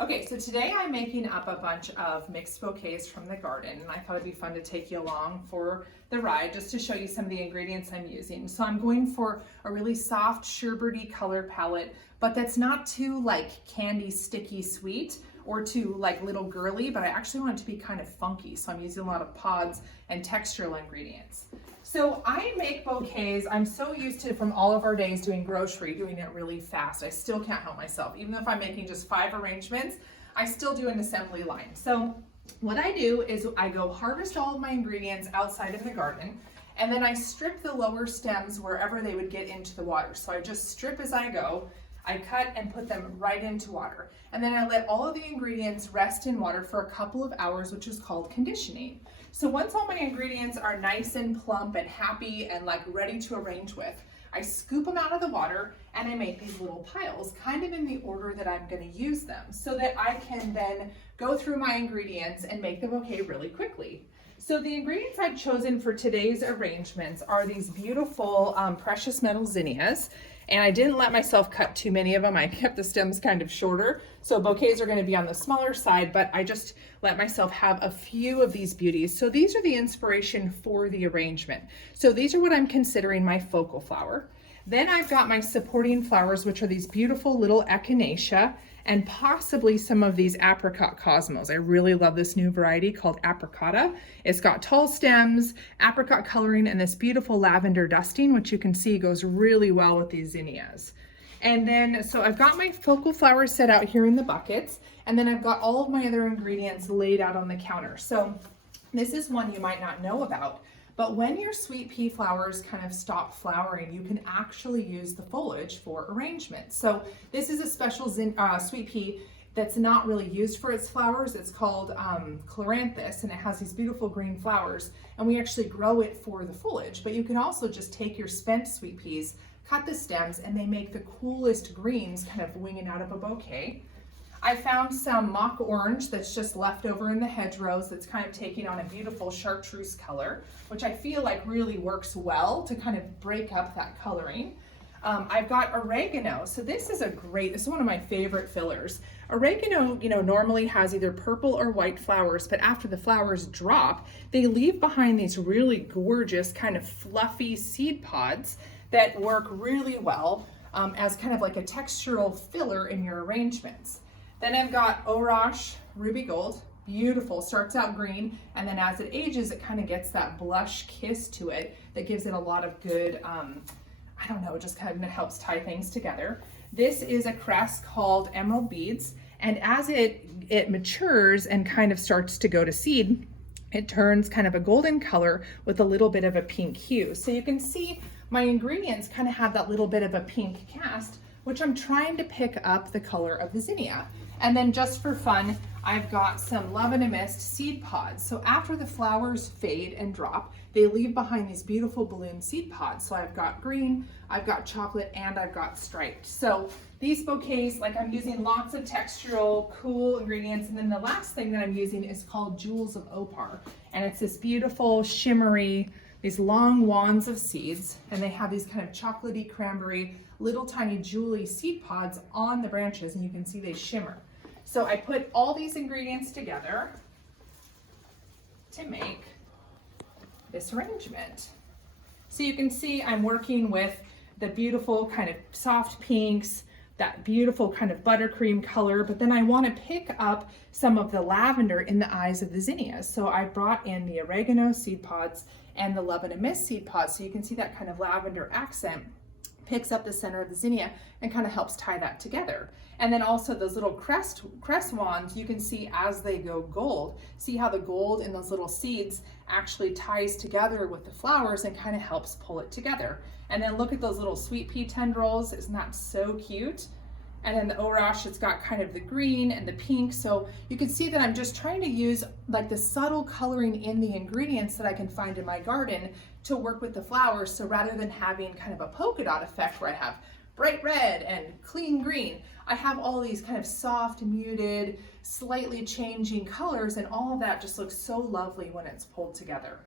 Okay, so today I'm making up a bunch of mixed bouquets from the garden, and I thought it'd be fun to take you along for the ride just to show you some of the ingredients I'm using. So I'm going for a really soft sherbety color palette, but that's not too like candy sticky sweet or too like little girly, but I actually want it to be kind of funky. So I'm using a lot of pods and textural ingredients. So I make bouquets. I'm so used to, from all of our days doing grocery, doing it really fast. I still can't help myself. Even if I'm making just 5 arrangements, I still do an assembly line. So what I do is I go harvest all of my ingredients outside of the garden, and then I strip the lower stems wherever they would get into the water. So I just strip as I go. I cut and put them right into water. And then I let all of the ingredients rest in water for a couple of hours, which is called conditioning. So once all my ingredients are nice and plump and happy and like ready to arrange with, I scoop them out of the water and I make these little piles kind of in the order that I'm going to use them so that I can then go through my ingredients and make the bouquet really quickly. So the ingredients I've chosen for today's arrangements are these beautiful precious metal zinnias. And I didn't let myself cut too many of them. I kept the stems kind of shorter. So bouquets are going to be on the smaller side, but I just let myself have a few of these beauties. So these are the inspiration for the arrangement. So these are what I'm considering my focal flower. Then I've got my supporting flowers, which are these beautiful little echinacea and possibly some of these apricot cosmos. I really love this new variety called apricota. It's got tall stems, apricot coloring, and this beautiful lavender dusting, which you can see goes really well with these zinnias. And then, so I've got my focal flowers set out here in the buckets, and then I've got all of my other ingredients laid out on the counter. So this is one you might not know about, but when your sweet pea flowers kind of stop flowering, you can actually use the foliage for arrangement. So this is a special sweet pea that's not really used for its flowers. It's called Chloranthus, and it has these beautiful green flowers, and we actually grow it for the foliage. But you can also just take your spent sweet peas, cut the stems, and they make the coolest greens kind of winging out of a bouquet. I found some mock orange that's just left over in the hedgerows that's kind of taking on a beautiful chartreuse color, which I feel like really works well to kind of break up that coloring. I've got oregano. So this is one of my favorite fillers. Oregano, normally has either purple or white flowers, but after the flowers drop, they leave behind these really gorgeous kind of fluffy seed pods that work really well as kind of like a textural filler in your arrangements. Then I've got Orach Ruby Gold, beautiful, starts out green, and then as it ages, it kind of gets that blush kiss to it that gives it a lot of good, just kind of helps tie things together. This is a cress called Emerald Beads, and as it matures and kind of starts to go to seed, it turns kind of a golden color with a little bit of a pink hue. So you can see my ingredients kind of have that little bit of a pink cast, which I'm trying to pick up the color of the zinnia. And then just for fun, I've got some love and a mist seed pods. So after the flowers fade and drop, they leave behind these beautiful balloon seed pods. So I've got green, I've got chocolate, and I've got striped. So these bouquets, like I'm using lots of textural, cool ingredients. And then the last thing that I'm using is called Jewels of Opar. And it's this beautiful, shimmery, these long wands of seeds. And they have these kind of chocolatey, cranberry, little tiny jewelry seed pods on the branches. And you can see they shimmer. So I put all these ingredients together to make this arrangement. So you can see I'm working with the beautiful kind of soft pinks, that beautiful kind of buttercream color, but then I want to pick up some of the lavender in the eyes of the zinnias. So I brought in the oregano seed pods and the love and a mist seed pods. So you can see that kind of lavender accent picks up the center of the zinnia and kind of helps tie that together. And then also those little cress wands, you can see as they go gold, see how the gold in those little seeds actually ties together with the flowers and kind of helps pull it together. And then look at those little sweet pea tendrils, isn't that so cute? And then the Orach, it's got kind of the green and the pink. So you can see that I'm just trying to use like the subtle coloring in the ingredients that I can find in my garden to work with the flowers. So rather than having kind of a polka dot effect where I have bright red and clean green, I have all these kind of soft, muted, slightly changing colors, and all of that just looks so lovely when it's pulled together.